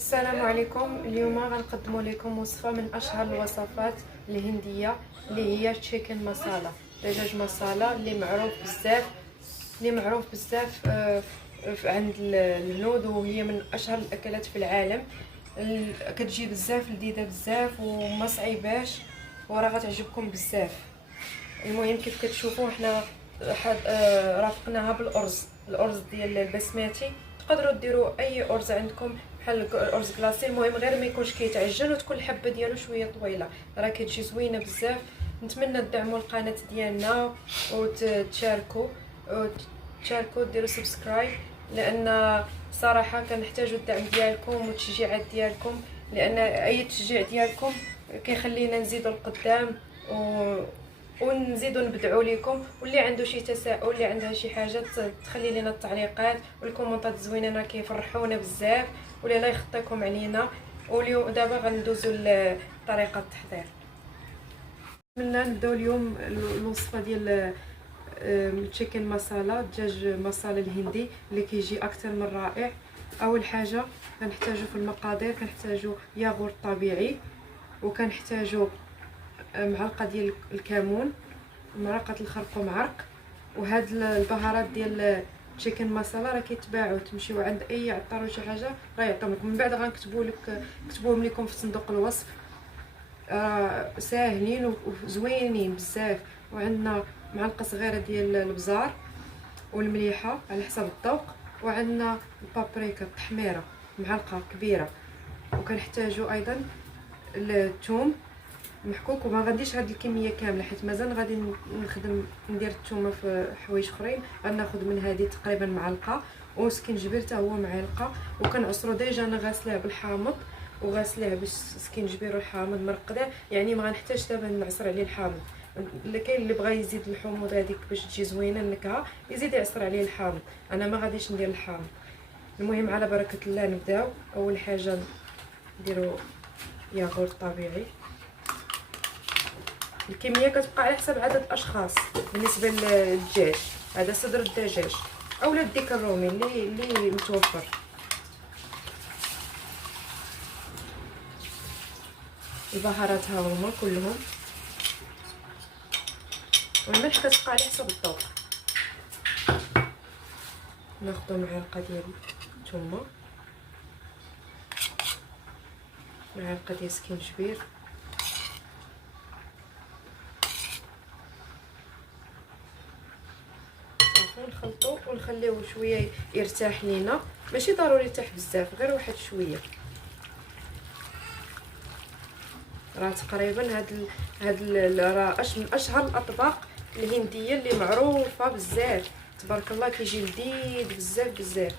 السلام عليكم. اليوم غنقدموا لكم وصفه من اشهر الوصفات الهنديه اللي هي تشيكن مسالا، دجاج مسالا اللي معروف بزاف عند الهنود، وهي من اشهر الاكلات في العالم. كتجي بزاف لذيذه بزاف وما صعيباش، وراه غتعجبكم بزاف. المهم كيف كتشوفوا حنا رافقناها الارز ديال البسماتي. تقدروا ديروا اي ارز عندكم بحال الارز كلاصي، المهم غير ما يكونش كيتعجن وتكون الحبه ديالو شويه طويله، راه كتجي زوينه بزاف. نتمنى تدعموا القناه ديالنا وتشاركوا ديروا سبسكرايب، لان صراحه كنحتاجوا الدعم ديالكم والتشجيعات ديالكم، لان اي تشجيع ديالكم كيخلينا نزيدوا القدام ونزيدوا نبدعوا لكم. واللي عنده شي تساؤل، اللي عندها شي حاجه، تخلي لنا التعليقات والكومونتات الزوينه، راه كيفرحونا بزاف ولا لا يخطيكم علينا. واليوم دابا غندوزوا لطريقه التحضير. منا نبداو اليوم الوصفه ديال تشيكن مسالا، دجاج مسالا الهندي اللي كيجي اكثر من رائع. اول حاجه كنحتاجو في المقادير، كنحتاجو ياغورت طبيعي، وكنحتاجو معلقه ديال الكمون، مرقه الخرق ومعرق. وهاد البهارات ديال تشيكن مسالا راه كيتباعوا، تمشيو عند اي عطار ولا شي حاجه راه يعطيهم لكم. من بعد كتبوهم لكم في صندوق الوصف. ساهلين وزوينين بزاف. وعندنا معلقه صغيره ديال البزار والمليحه على حسب الذوق، وعندنا البابريكا التحميره معلقه كبيره، وكنحتاجو ايضا الثوم محكوك. وما غنديش هاد الكميه كامله حيت مازال غادي ندير الثومه في حوايج اخرين، غناخذ من هذه تقريبا معلقه، وسكينجبير حتى هو معلقه. وكنعصرو ديجا انا غاسلاه بالحامض وغاسلاه بالسكينجبير والحامض مرقده، يعني ما غنحتاج دابا نعصر عليه الحامض. اللي كاين اللي بغى يزيد الحموضه هذيك باش تجي زوينه النكهه يزيد يعصر عليه الحامض، انا ما غاديش ندير الحامض. المهم على بركه الله نبداو. اول حاجه نديرو ياغورت طبيعي. الكميه كتبقى على حسب عدد الاشخاص. بالنسبه للدجاج هذا صدر الدجاج اولا الديك الرومي اللي متوفر. البهارات ها هما كلهم، والملح كتبقى على حسب الذوق. ناخذ معلقه ديال الثومه، معلقه ديال سكينجبير، نخلطو ونخليوه شويه يرتاح لينا، ماشي ضروري يرتاح بزاف، غير واحد شويه. راه تقريبا هاد راه من اشهر الاطباق الهنديه اللي معروفه بزاف، تبارك الله كيجي لذيذ بزاف بزاف،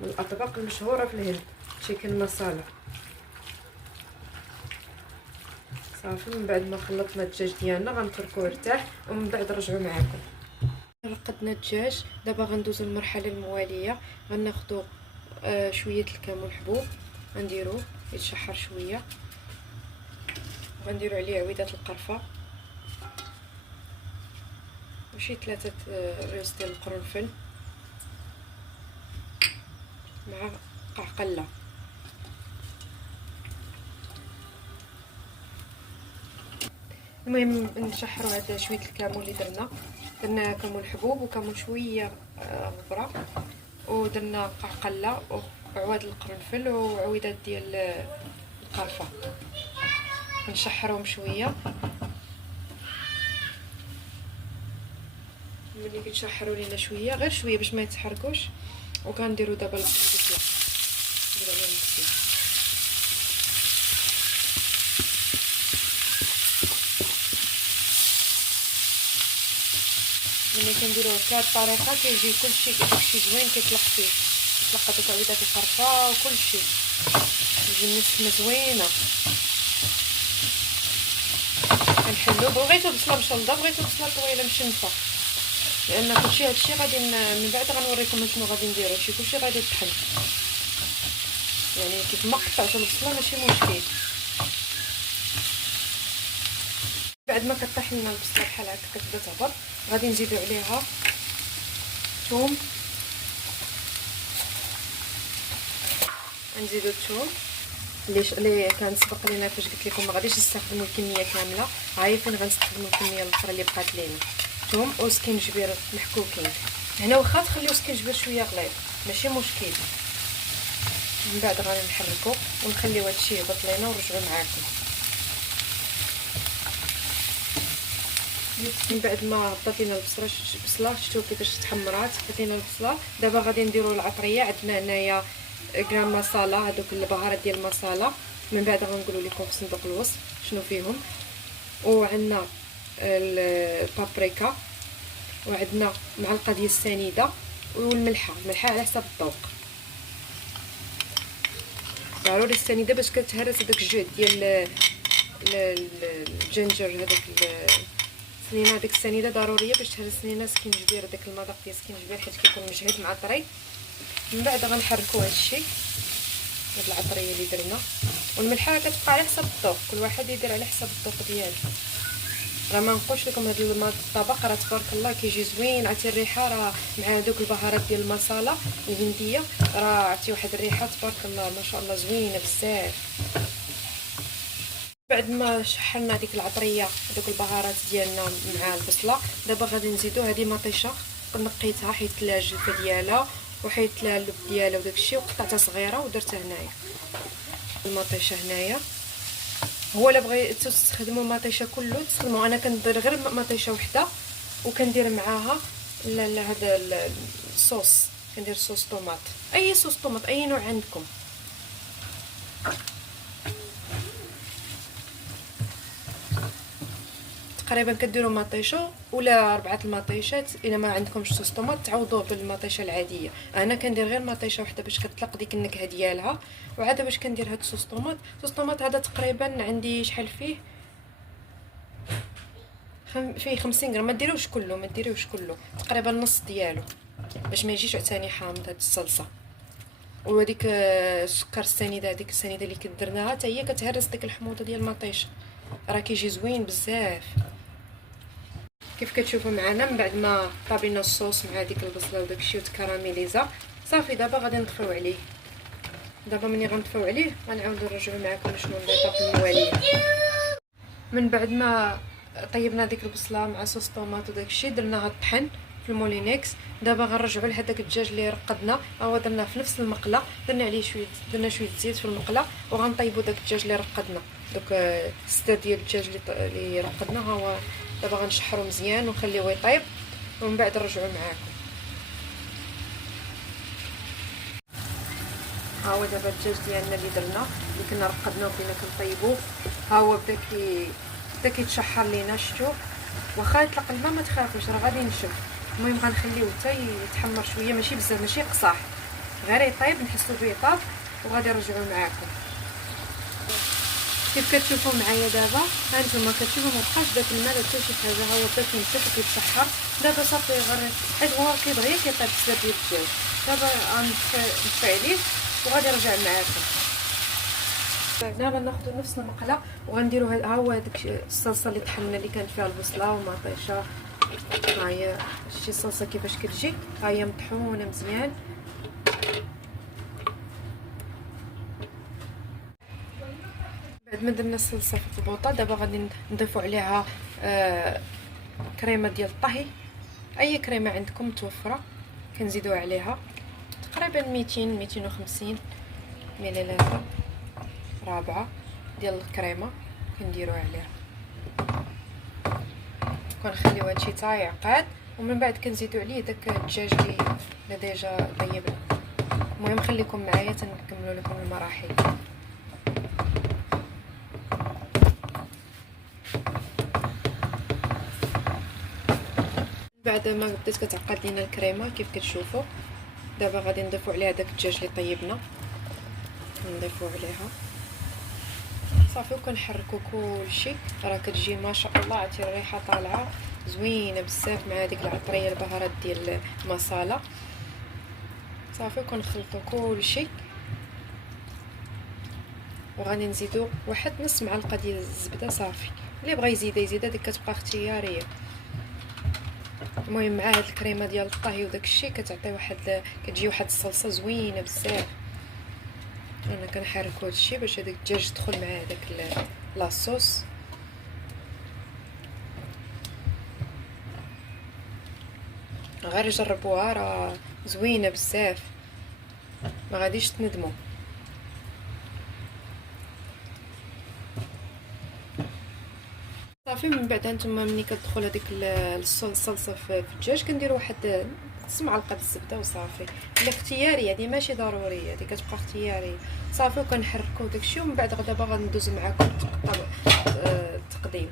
من الاطباق المشهوره في الهند تشيكن مسالا. صافي من بعد ما خلطنا الدجاج ديالنا غنتركوه يرتاح، ومن بعد نرجعوا معكم. رقدنا الدجاج، دابا غندوزو للمرحله المواليه. غناخذوا شويه الكمون حبوب، غنديروه يتشحر شويه، وغنديروا عليه عويدات القرفه وشي 3 ريوس ديال القرنفل مع قعقله. المهم نشحروا هذا شويه الكمون اللي درنا كمون حبوب وكمون شويه غبره، ودرنا قعقله وعواد القرنفل وعويدات ديال القرفه. نشحروهم شويه، ملي كيتشحروا لينا شويه غير شويه باش ما يتحرقوش. وكنديروا دابا البصله، نديروا عليهم البصله. ملي كنديروه بهاد الطريقه كيجي كلشي زوين، كيطلق دوك عويدات القرفه وكلشي يجي النسمه زوينه. كنحلو بغيتو بصله مشلضه، بغيتو بصله طويله مشنفه، لان هادشي غادي من بعد غنوريكم شنو غادي نديرو. كلشي غادي يطحن، يعني كيف ما قطعتو البصله ماشي مشكل. بعد ما كطيح لنا البصله بحال هكا كتبدا تهبط، غادي نزيدو عليها ثوم غنزيدو الثوم اللي كان سبق لينا فاش قلت لكم ما غاديش نستخدموا الكميه كامله. هاي فين غنستخدموا الكميه الاخرى اللي بقات لينا، ثوم وسكينجبير محكوكين. هنا واخا تخليو سكينجبير شويه غليظ ماشي مشكل. من بعد غادي نحركو ونخليو هادشي يهبط لينا ونرجعو معاكم. من بعد ما هبطت لينا البصله شفتوا كيفاش تحمرات. هبطت لينا البصله. دابا غادي نديروا العطريه. عندنا هنايا غرام مصالا، هذوك البهارات ديال المصالا. من بعد غنقولوا لكم في صندوق الوصف شنو فيهم. وعندنا البابريكا، وعندنا معلقه ديال السنيده، والملحه على حسب الذوق. ضروري السنيده باش كتهرس هذاك الجهد ديال الجنجر. هذاك السنينه، هذيك السنيده ضروريه باش تهرس لينا سكينجبير، داك المذاق ديال السكينجبير حيت كيكون مجهد مع الطري. من بعد غنحركوا هادشي، هاد العطريه اللي درنا. والملحه كتبقى على حسب الذوق، كل واحد يدير على حسب الذوق ديالو. راه ما نقولش لكم هاد الطبق راه تبارك الله كيجي زوين. عرفتي الريحه راه مع هذوك البهارات ديال المصالا الهنديه راه عرفتي واحد الريحه تبارك الله ما شاء الله زوينه بزاف. بعد ما شحنا ديك العطريه هذوك البهارات ديالنا مع البصله، دابا غادي نزيدو هذه مطيشه نقيتها حيت لا الجلفه ديالها وحيت لا اللب ديالها وداكشي، وقطعتها صغيره ودرتها هنايا. المطيشه هنايا هو الا بغيتو تستخدموا المطيشه كله تستخدموا. انا كندير غير مطيشه وحده وكندير معاها هذا الصوص. كندير صوص طوماط، اي صوص طوماط اي نوع عندكم. تقريبا كديروا مطيشه ولا 4 المطيشات. الا ما عندكمش صوص طوماط تعوضوه بالمطيشه العاديه. انا كندير غير مطيشه وحده باش كتطلق ديك النكهه ديالها. وعاد باش كندير هاد الصوص طوماط. صوص طوماط هذا تقريبا عندي شحال فيه، فيه 50 غرام. ما ديروش كله، تقريبا نص ديالو باش ما يجيش عتاني حامض هاد الصلصه. وهذيك السكر السنيده، هذيك السنيده اللي كدرناها حتى هي كتهرس ديك الحموضه ديال المطيشه، راه كيجي زوين بزاف. كيف كتشوفوا معنا من بعد ما طابينا الصوص مع ديك البصله وداكشي وتكراميليزا صافي. دابا غادي نطفيو عليه. دابا ملي غنطفيو عليه غنعاودو نرجعو معكم شنو نضيفو الموالين. من بعد ما طيبنا ديك البصله مع صوص طوماط وداكشي درناها الطحن في المولينكس. دابا غنرجعوا لهداك الدجاج اللي رقدنا، هو درناه في نفس المقله. درنا عليه درنا شويه زيت في المقله وغنطيبوا داك الدجاج اللي رقدنا. دوك 6 ديال الدجاج اللي رقدنا هو دابا غنشحرو مزيان ونخليوه يطيب ومن بعد نرجعوا معاكم. ها هو دابا الدجاج ديالنا اللي درنا اللي كنا رقدناه وكنا كنطيبوه، ها هو بدا كيتشحر لينا. شفتوا واخا يطلق الماء ما تخافوش راه غادي ينشف. المهم غنخليوه حتى يتحمر شويه، ماشي بزاف ماشي قصاح، غير يطيب نحسوا به طاب وغادي نرجعوا معاكم. كيف كتشوفوا معايا دابا هانتوما كتشوفوا ما بقاش داك الماء لا حتى شي حاجه. ها هو بدا كينشف وكيتشحر. دابا صافي غير حيت هو كيبغي كيطيب بزاف ديال الدجاج. دابا غنطفي عليه وغادي نرجع معاكم. دابا غناخذوا نفس المقله وغنديروا ها هو هذيك الصلصه اللي طحنا اللي كانت فيها البصله ومطيشه. ها هي شتي الصلصه كيفاش كتجي، ها هي مطحونه مزيان. بعد ما درنا الصلصه في البوطه دابا غادي نضيفوا عليها كريمه ديال الطهي. اي كريمه عندكم متوفره كنزيدوها عليها تقريبا 250 مليلتر رابعه ديال الكريمه كنديروها عليها. كنخليو هادشي حتى يعقد ومن بعد كنزيدو عليه داك الدجاج اللي ديجا طيبنا. المهم خليكم معايا تنكملوا لكم المراحل. بعد ما بدات كتعقد لينا الكريمه كيف كتشوفوا دابا غادي نضيفوا عليها داك الدجاج اللي طيبنا، نضيفوا عليها صافي وكنحركوا كلشي. راه كتجي ما شاء الله عرفتي الريحه طالعه زوينه بزاف مع هذيك العطريه البهارات ديال المصاله. صافي وكنخلطوا كلشي وغادي نزيدوا واحد نص معلقه ديال الزبده صافي. اللي بغى يزيد هذيك كتبقى اختياريه. المهم مع هاد الكريمه ديال الطهي وداك الشيء كتعطي كتجي واحد الصلصه زوينه بزاف. انا كنحركو هادشي باش هذاك الدجاج تدخل مع هذاك لاصوص. غير جربوها راه زوينه بزاف، ما غاديش تندموا. صافي من بعد هانتوما ملي كتدخل هذيك الصلصه في الدجاج كنديروا واحد نص معلقه الزبده وصافي. اللي اختياريه، هذه ماشي ضروريه، هذه كتبقى اختياريه. صافي وكنحركوا داكشي ومن بعد دابا غندوز معكم التقديم.